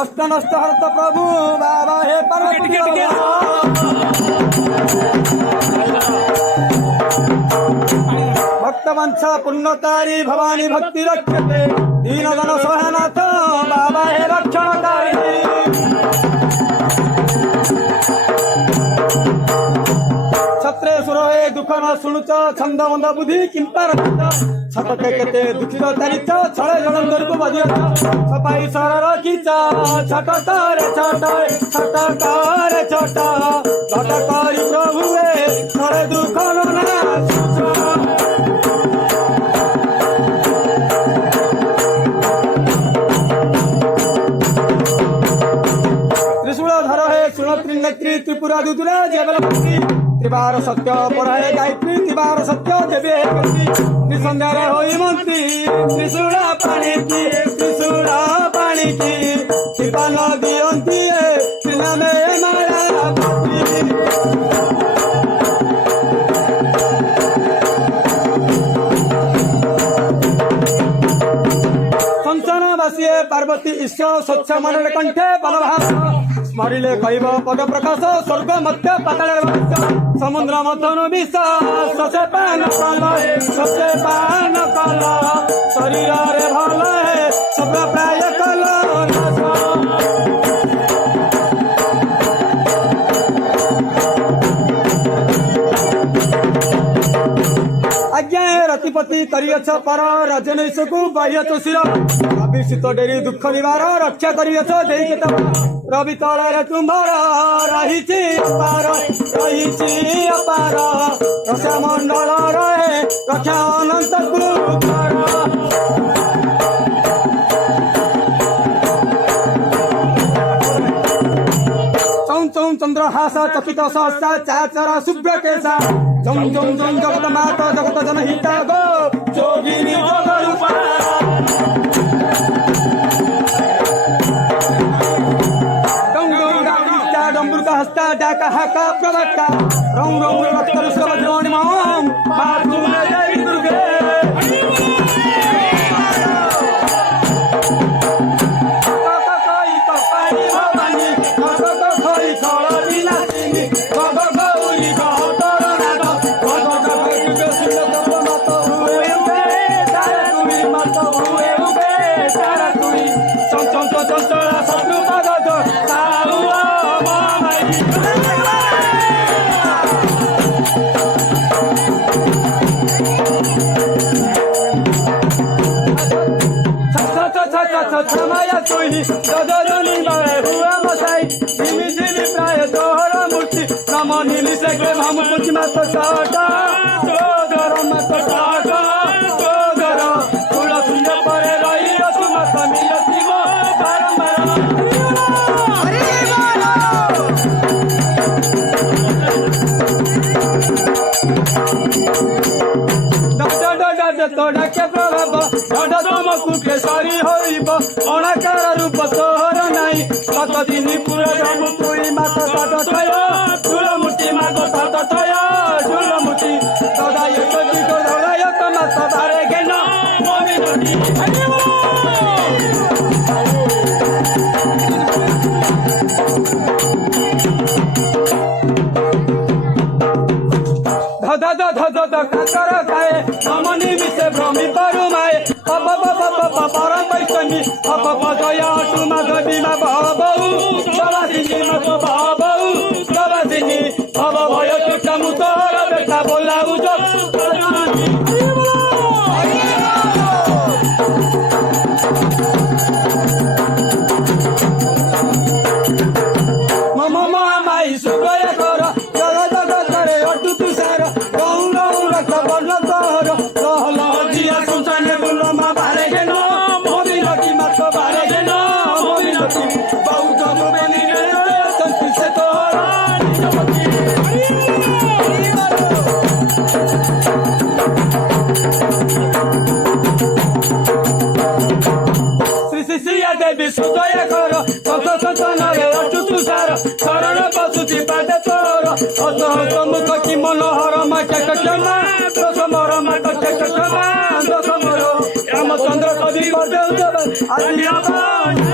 अष्टनष्ट हरत प्रभु बाबा हे पार्वती भक्तवंशा पुण्यकारी भवानी भक्ति रक्षते दीन जन सोहनाथ बाबा हे रक्षणकारी छत्रे सुर हे दुख न शुणुच छंद मंद बुद्धि किंपा छपटे केते दुखित तारिच छळे जणंदर को बजियत सपाई सर रखिच छटकार छट छटकार छट छटकारी प्रभु हे छळे दुख न त्रिशूल धर हे सुणत्री नेत्री त्रिपुरा दुदुरा जेबलपति त्रिबार सत्य पढ़ाए गायत्री त्रिबार सत्य देवे त्रिसंध्यारे होई मंत्री त्रिशूला पाणी की त्रिशूला पाणी की त्रिपान दियंती त्रिनामे माया संसारवासी पार्वती ईश्वर स्वच्छ मन कंठे बलभाव स्मरिले कैव पद प्रकाश स्वर्ग मध्य पाताल समुद्र मथन विष ससे पान कल शरीर रे भल है सब प्राय कल आज्ञा रतिपति करियछ पर रजनीश को बाह्यच शिर अभिषित डेरी दुख निवार रक्षा करियछ देई रवि तले तुम्हार रही अपार रक्षा मंडल रहे रक्षा अनंत गुरुकर चौं चौं चंद्रहास चकित सहसा चाचरा शुभ्र केशा जम जम जम जगत माता जगत जनहिता गो जोगिनी जगरूपा डम्बुरका हस्ता डाका हाका प्रवक्ता रौं रौं रक्तरुष्क वज्रोनिमां पार्जुन जय दुर्गे Sekle mamu puchi mata tata, Todara mata tata, Todara, Tula sunja pare rai asu mata milati mo paramara. Toda ke prabha, toda tomaku kesari hoiba, onakara rupa tohara nai, tata dini pura jamu tui mata tata taya, chula muti mata tata taya, chula muti, toda yekoti toda yekta mata bare gena, momi nati, Dhada kakara kae, namani vise brahmi parumae, papa papa papa param paisani, papa papa ya tuma gabima babau, sabasini mato babau, sabasini, baba bhaya kita mutara beta bola ujo, mama mama isu gaya kara, jaga jaga kare otu tu sara. Devi sudaya karo, sasa sasa nare achu tu sara, sarana pasuti pade toro, oso oso mukha kimono hara ma kakakama, dosa mora ma kakakama, dosa moro, Ramachandra kadi pade utava, adi apa.